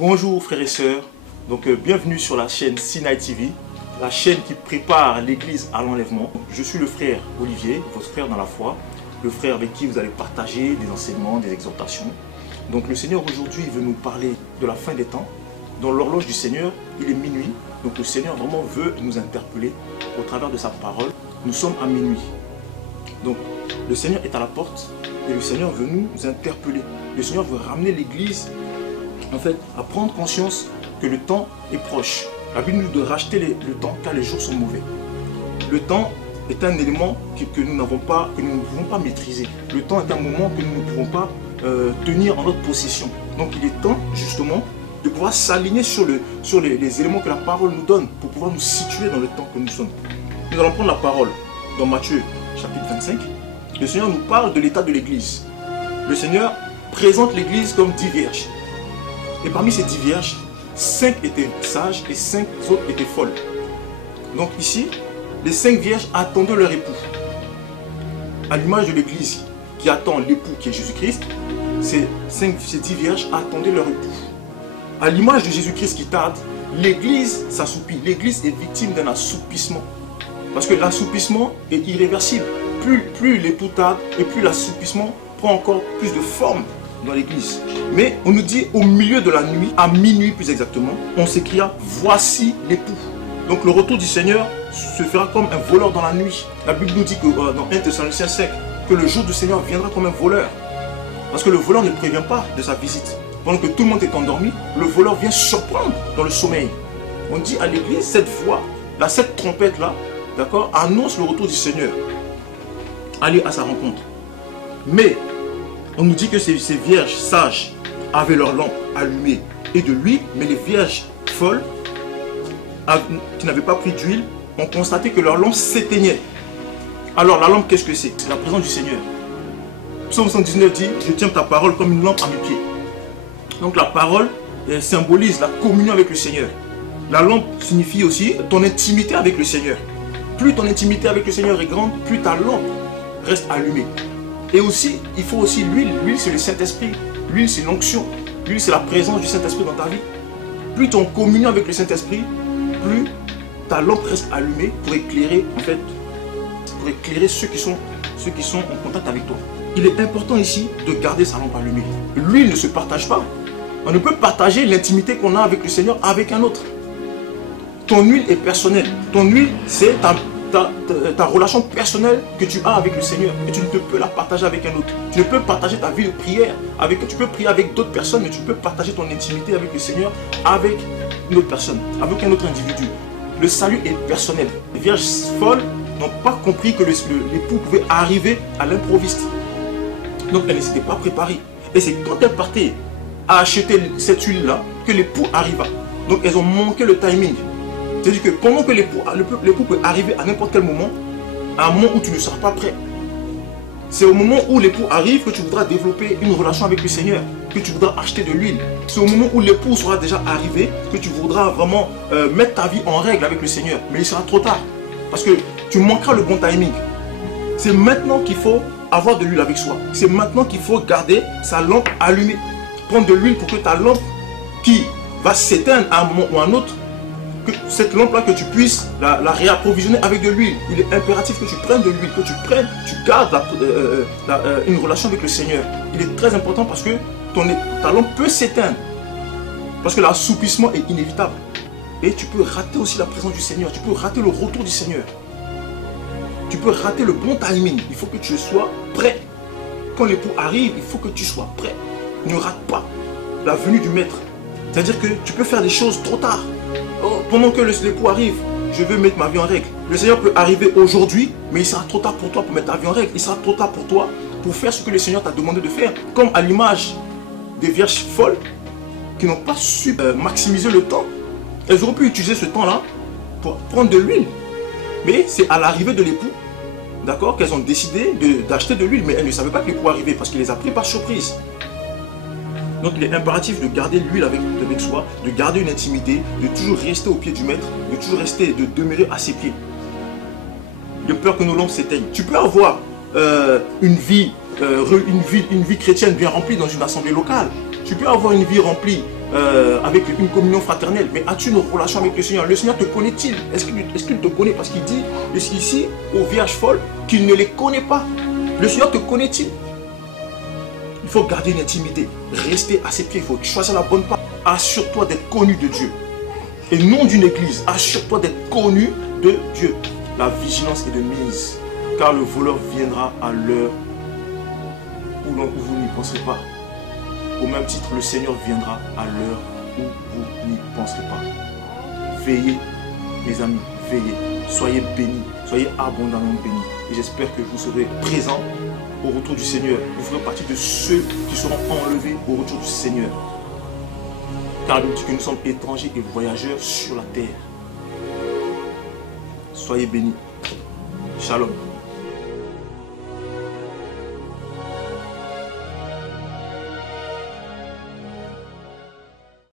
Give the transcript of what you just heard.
Bonjour frères et sœurs, bienvenue sur la chaîne Sinai TV, la chaîne qui prépare l'église à l'enlèvement. Je suis le frère Olivier, votre frère dans la foi, le frère avec qui vous allez partager des enseignements, des exhortations. Donc le Seigneur aujourd'hui veut nous parler de la fin des temps. Dans l'horloge du Seigneur, il est minuit, donc le Seigneur vraiment veut nous interpeller au travers de sa parole. Nous sommes à minuit. Donc le Seigneur est à la porte et le Seigneur veut nous interpeller. Le Seigneur veut ramener l'église en fait à prendre conscience que le temps est proche. La Bible nous dit de racheter le temps car les jours sont mauvais. Le temps est un élément que nous ne pouvons pas maîtriser. Le temps est un moment que nous ne pouvons pas tenir en notre possession. Donc il est temps justement de pouvoir s'aligner sur les éléments que la parole nous donne pour pouvoir nous situer dans le temps que nous sommes. Nous allons prendre la parole dans Matthieu chapitre 25. Le Seigneur nous parle de l'état de l'église. Le Seigneur présente l'église comme 10 vierges. Et parmi ces 10 vierges, 5 étaient sages et 5 autres étaient folles. Donc ici, les 5 vierges attendaient leur époux. À l'image de l'église qui attend l'époux qui est Jésus-Christ, ces 10 vierges attendaient leur époux. À l'image de Jésus-Christ qui tarde, l'église s'assoupit. L'église est victime d'un assoupissement. Parce que l'assoupissement est irréversible. Plus l'époux tarde et plus l'assoupissement prend encore plus de forme dans l'église. Mais on nous dit au milieu de la nuit, à minuit plus exactement, on s'écria, voici l'époux. Donc le retour du Seigneur se fera comme un voleur dans la nuit. La Bible nous dit que dans 1 Thessaloniciens 5, que le jour du Seigneur viendra comme un voleur. Parce que le voleur ne prévient pas de sa visite. Pendant que tout le monde est endormi, le voleur vient surprendre dans le sommeil. On dit à l'église, cette voix, cette trompette-là, d'accord, annonce le retour du Seigneur. Allez à sa rencontre. Mais on nous dit que ces vierges sages avaient leurs lampes allumées et de l'huile, mais les vierges folles qui n'avaient pas pris d'huile ont constaté que leurs lampes s'éteignaient. Alors la lampe, qu'est-ce que c'est? C'est la présence du Seigneur. Psaume 119 dit, je tiens ta parole comme une lampe à mes pieds. Donc la parole symbolise la communion avec le Seigneur. La lampe signifie aussi ton intimité avec le Seigneur. Plus ton intimité avec le Seigneur est grande, plus ta lampe reste allumée. Et aussi, il faut aussi l'huile. L'huile, c'est le Saint-Esprit. L'huile, c'est l'onction. L'huile, c'est la présence du Saint-Esprit dans ta vie. Plus tu es en communion avec le Saint-Esprit, plus ta lampe reste allumée pour éclairer, ceux qui sont en contact avec toi. Il est important ici de garder sa lampe allumée. L'huile ne se partage pas. On ne peut partager l'intimité qu'on a avec le Seigneur avec un autre. Ton huile est personnelle. Ton huile, c'est ta relation personnelle que tu as avec le Seigneur. Et tu ne peux la partager avec un autre. Tu ne peux partager ta vie de prière. Tu peux prier avec d'autres personnes, mais tu peux partager ton intimité avec le Seigneur avec une autre personne, avec un autre individu. Le salut est personnel. Les vierges folles n'ont pas compris que l'époux pouvait arriver à l'improviste. Donc elles ne s'étaient pas préparées. Et c'est quand elles partaient à acheter cette huile-là que l'époux arriva. Donc elles ont manqué le timing. C'est-à-dire que pendant que l'époux peut arriver à n'importe quel moment, à un moment où tu ne seras pas prêt. C'est au moment où l'époux arrive que tu voudras développer une relation avec le Seigneur, que tu voudras acheter de l'huile. C'est au moment où l'époux sera déjà arrivé que tu voudras vraiment mettre ta vie en règle avec le Seigneur. Mais il sera trop tard, parce que tu manqueras le bon timing. C'est maintenant qu'il faut avoir de l'huile avec soi. C'est maintenant qu'il faut garder sa lampe allumée. Prendre de l'huile pour que ta lampe qui va s'éteindre à un moment ou à un autre, que cette lampe-là, que tu puisses la réapprovisionner avec de l'huile. Il est impératif que tu prennes de l'huile, que tu gardes une relation avec le Seigneur. Il est très important parce que ta lampe peut s'éteindre. Parce que l'assoupissement est inévitable. Et tu peux rater aussi la présence du Seigneur. Tu peux rater le retour du Seigneur. Tu peux rater le bon timing. Il faut que tu sois prêt. Quand l'époux arrive, il faut que tu sois prêt. Ne rate pas la venue du Maître. C'est-à-dire que tu peux faire des choses trop tard. Oh, pendant que l'époux arrive, je veux mettre ma vie en règle. Le Seigneur peut arriver aujourd'hui, mais il sera trop tard pour toi pour mettre ta vie en règle. Il sera trop tard pour toi pour faire ce que le Seigneur t'a demandé de faire. Comme à l'image des vierges folles qui n'ont pas su maximiser le temps. Elles auraient pu utiliser ce temps-là pour prendre de l'huile. Mais c'est à l'arrivée de l'époux, d'accord, qu'elles ont décidé d'acheter de l'huile. Mais elles ne savaient pas que l'époux arrivait parce qu'il les a pris par surprise. Donc il est impératif de garder l'huile avec soi, de garder une intimité, de toujours rester au pied du Maître, de demeurer à ses pieds. De peur que nos lampes s'éteignent. Tu peux avoir une vie chrétienne bien remplie dans une assemblée locale. Tu peux avoir une vie remplie avec une communion fraternelle. Mais as-tu une relation avec le Seigneur? Le Seigneur te connaît-il? Est-ce qu'il te connaît? Parce qu'il dit ici, aux vierges folles, qu'il ne les connaît pas. Le Seigneur te connaît-il? Il faut garder une intimité. Rester à ses pieds. Il faut choisir la bonne part. Assure-toi d'être connu de Dieu. Et non d'une église. Assure-toi d'être connu de Dieu. La vigilance est de mise. Car le voleur viendra à l'heure où vous n'y penserez pas. Au même titre, le Seigneur viendra à l'heure où vous n'y penserez pas. Veillez, mes amis, veillez. Soyez bénis, soyez abondamment bénis. Et j'espère que vous serez présents au retour du Seigneur. Vous ferez partie de ceux qui seront enlevés au retour du Seigneur. Car il dit que nous sommes étrangers et voyageurs sur la terre. Soyez bénis. Shalom.